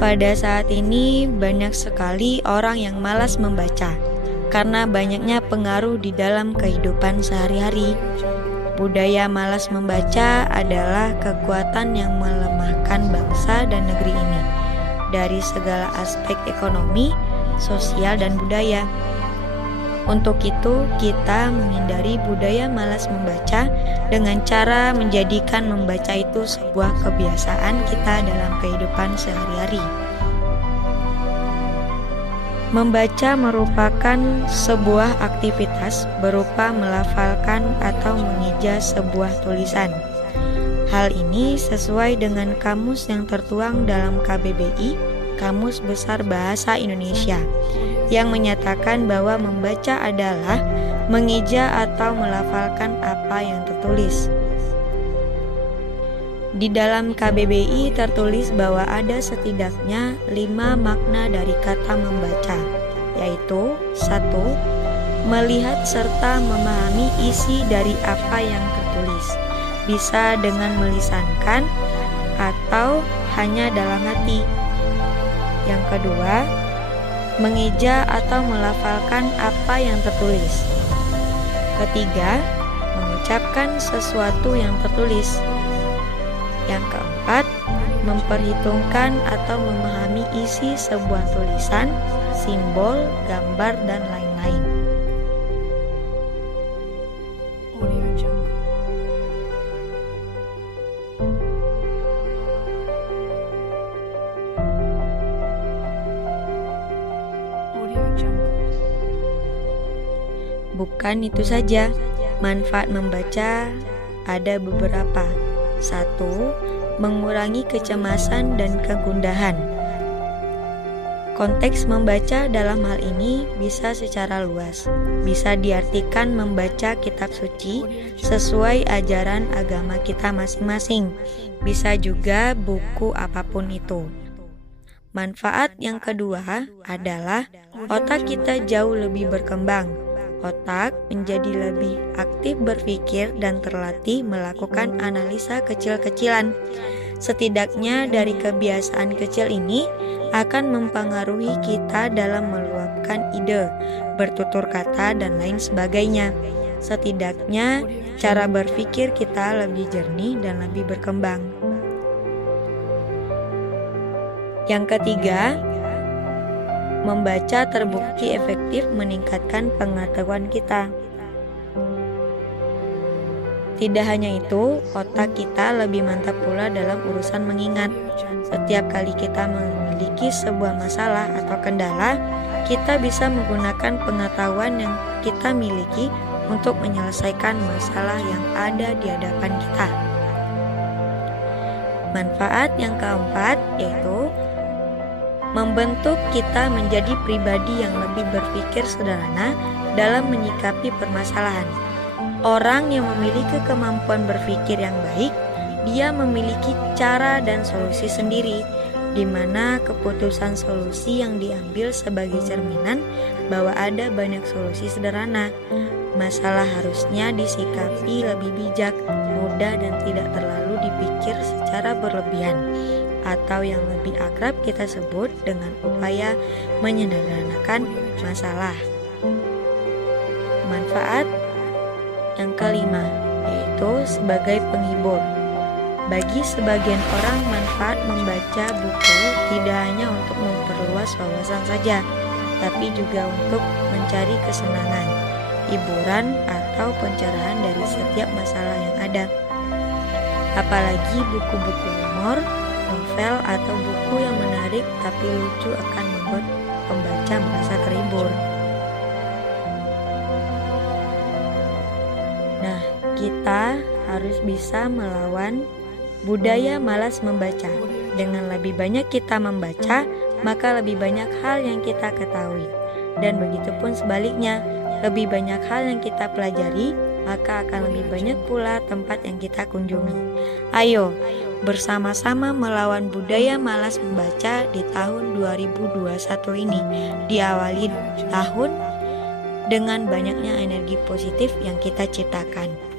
Pada saat ini banyak sekali orang yang malas membaca karena banyaknya pengaruh di dalam kehidupan sehari-hari. Budaya malas membaca adalah kekuatan yang melemahkan bangsa dan negeri ini dari segala aspek ekonomi, sosial, dan budaya. Untuk itu, kita menghindari budaya malas membaca dengan cara menjadikan membaca itu sebuah kebiasaan kita dalam kehidupan sehari-hari. Membaca merupakan sebuah aktivitas berupa melafalkan atau mengeja sebuah tulisan. Hal ini sesuai dengan kamus yang tertuang dalam KBBI, Kamus Besar Bahasa Indonesia, yang menyatakan bahwa membaca adalah mengeja atau melafalkan apa yang tertulis. Di dalam KBBI tertulis bahwa ada setidaknya 5 makna dari kata membaca, yaitu 1. Melihat serta memahami isi dari apa yang tertulis, bisa dengan melisankan atau hanya dalam hati. Yang kedua, mengeja atau melafalkan apa yang tertulis. Ketiga, mengucapkan sesuatu yang tertulis. Yang keempat, memperhitungkan atau memahami isi sebuah tulisan, simbol, gambar, dan lain-lain. Bukan itu saja, manfaat membaca ada beberapa. 1. Mengurangi kecemasan dan kegundahan. Konteks membaca dalam hal ini bisa secara luas. Bisa diartikan membaca kitab suci sesuai ajaran agama kita masing-masing. Bisa juga buku apapun itu. Manfaat yang kedua adalah otak kita jauh lebih berkembang. Otak menjadi lebih aktif berpikir dan terlatih melakukan analisa kecil-kecilan. Setidaknya dari kebiasaan kecil ini akan mempengaruhi kita dalam meluapkan ide, bertutur kata, dan lain sebagainya. Setidaknya cara berpikir kita lebih jernih dan lebih berkembang. Yang ketiga, membaca terbukti efektif meningkatkan pengetahuan kita. Tidak hanya itu, otak kita lebih mantap pula dalam urusan mengingat. Setiap kali kita memiliki sebuah masalah atau kendala, kita bisa menggunakan pengetahuan yang kita miliki untuk menyelesaikan masalah yang ada di hadapan kita. Manfaat yang keempat yaitu membentuk kita menjadi pribadi yang lebih berpikir sederhana dalam menyikapi permasalahan. Orang yang memiliki kemampuan berpikir yang baik, dia memiliki cara dan solusi sendiri, di mana keputusan solusi yang diambil sebagai cerminan bahwa ada banyak solusi sederhana. Masalah harusnya disikapi lebih bijak, mudah, dan tidak terlalu dipikir secara berlebihan, atau yang lebih akrab kita sebut dengan upaya menyederhanakan masalah. Manfaat yang kelima yaitu sebagai penghibur. Bagi sebagian orang, manfaat membaca buku tidak hanya untuk memperluas wawasan saja, tapi juga untuk mencari kesenangan, hiburan, atau pencerahan dari setiap masalah yang ada. Apalagi buku-buku humor, novel, atau buku yang menarik tapi lucu akan membuat pembaca merasa terhibur. Nah, kita harus bisa melawan budaya malas membaca. Dengan lebih banyak kita membaca, maka lebih banyak hal yang kita ketahui. Dan begitu pun sebaliknya, lebih banyak hal yang kita pelajari, maka akan lebih banyak pula tempat yang kita kunjungi. Ayo, bersama-sama melawan budaya malas membaca di tahun 2021 ini. Diawali tahun dengan banyaknya energi positif yang kita ciptakan.